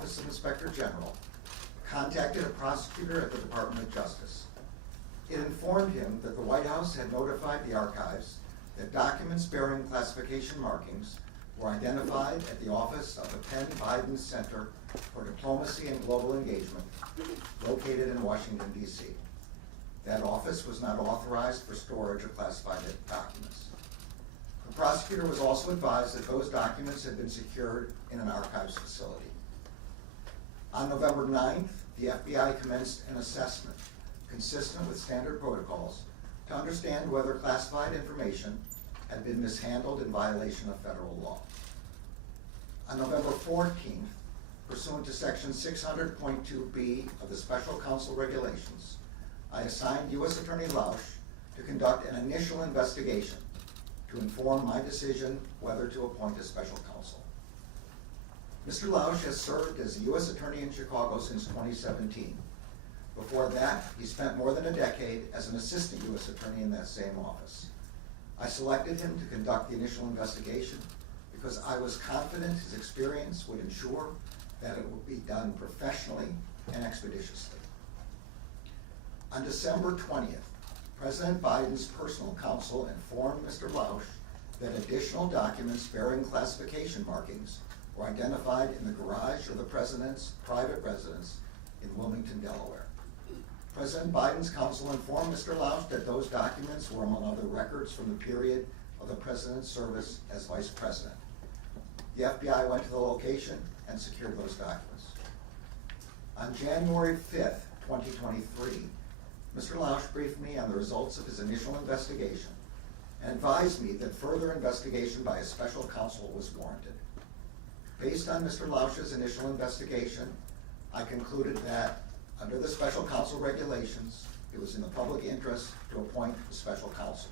Office of Inspector General contacted a prosecutor at the Department of Justice. It informed him that the White House had notified the archives that documents bearing classification markings were identified at the office of the Penn Biden Center for Diplomacy and Global Engagement, located in Washington, D.C. That office was not authorized for storage of classified documents. The prosecutor was also advised that those documents had been secured in an archives facility. On November 9th, the FBI commenced an assessment consistent with standard protocols to understand whether classified information had been mishandled in violation of federal law. On November 14th, pursuant to Section 600.2B of the Special Counsel Regulations, I assigned U.S. Attorney Lausch to conduct an initial investigation to inform my decision whether to appoint a special counsel. Mr. Lausch has served as the U.S. Attorney in Chicago since 2017. Before that, he spent more than a decade as an assistant U.S. Attorney in that same office. I selected him to conduct the initial investigation because I was confident his experience would ensure that it would be done professionally and expeditiously. On December 20th, President Biden's personal counsel informed Mr. Lausch that additional documents bearing classification markings were identified in the garage of the president's private residence in Wilmington, Delaware. President Biden's counsel informed Mr. Lausch that those documents were among other records from the period of the president's service as vice president. The FBI went to the location and secured those documents. On January 5th, 2023, Mr. Lausch briefed me on the results of his initial investigation and advised me that further investigation by a special counsel was warranted. Based on Mr. Lausch's initial investigation, I concluded that, under the special counsel regulations, it was in the public interest to appoint a special counsel.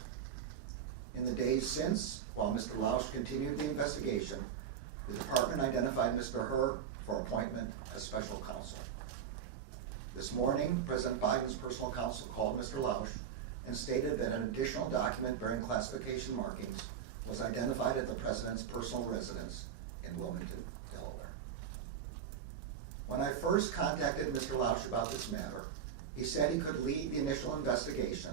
In the days since, while Mr. Lausch continued the investigation, the department identified Mr. Herr for appointment as special counsel. This morning, President Biden's personal counsel called Mr. Lausch and stated that an additional document bearing classification markings was identified at the president's personal residence in Wilmington, Delaware. When I first contacted Mr. Lausch about this matter, he said he could lead the initial investigation,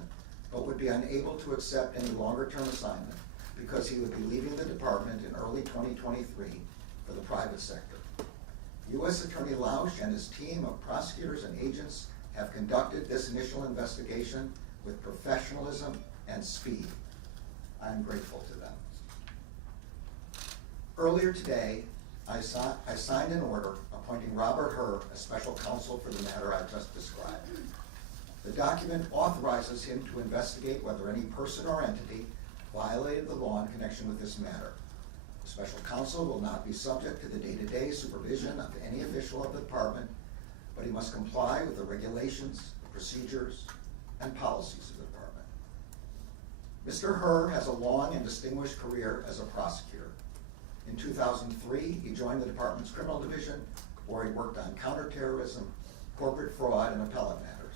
but would be unable to accept any longer-term assignment because he would be leaving the department in early 2023 for the private sector. U.S. Attorney Lausch and his team of prosecutors and agents have conducted this initial investigation with professionalism and speed. I am grateful to them. Earlier today, I signed an order appointing Robert Herr as special counsel for the matter I just described. The document authorizes him to investigate whether any person or entity violated the law in connection with this matter. The special counsel will not be subject to the day-to-day supervision of any official of the department, but he must comply with the regulations, procedures, and policies of the department. Mr. Herr has a long and distinguished career as a prosecutor. In 2003, he joined the department's criminal division, where he worked on counterterrorism, corporate fraud, and appellate matters.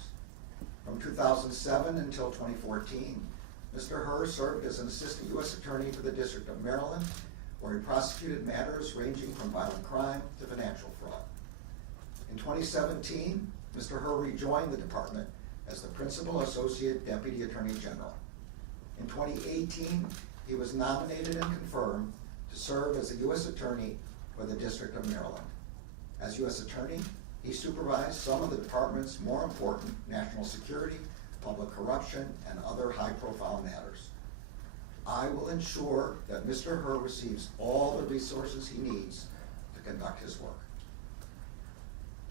From 2007 until 2014, Mr. Herr served as an assistant U.S. attorney for the District of Maryland, where he prosecuted matters ranging from violent crime to financial fraud. In 2017, Mr. Herr rejoined the department as the Principal Associate Deputy Attorney General. In 2018, he was nominated and confirmed to serve as a U.S. Attorney for the District of Maryland. As U.S. Attorney, he supervised some of the department's more important national security, public corruption, and other high-profile matters. I will ensure that Mr. Herr receives all the resources he needs to conduct his work.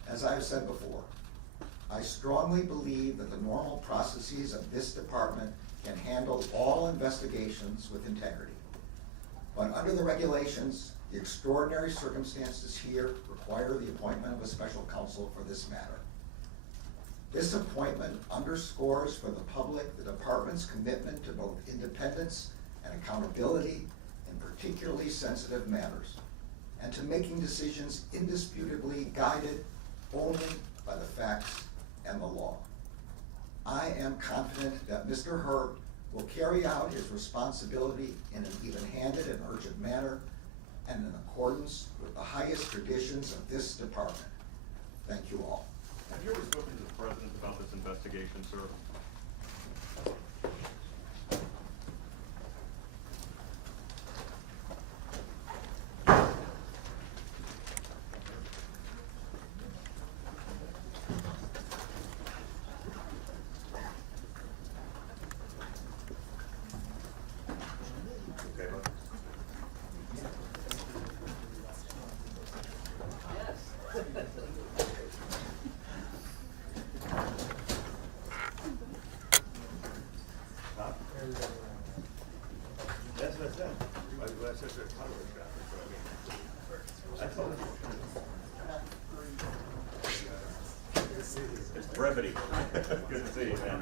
As I have said before, I strongly believe that the normal processes of this department can handle all investigations with integrity. But under the regulations, the extraordinary circumstances here require the appointment of a special counsel for this matter. This appointment underscores for the public the department's commitment to both independence and accountability in particularly sensitive matters, and to making decisions indisputably guided only by the facts and the law. I am confident that Mr. Herr will carry out his responsibility in an even-handed and urgent manner and in accordance with the highest traditions of this department. Thank you all. Have you ever spoken to the president about this investigation, sir? Okay, bud. Huh? That's what I said. I said there's a color shop, that's what I mean. I told him. It's brevity. Good to see you, man.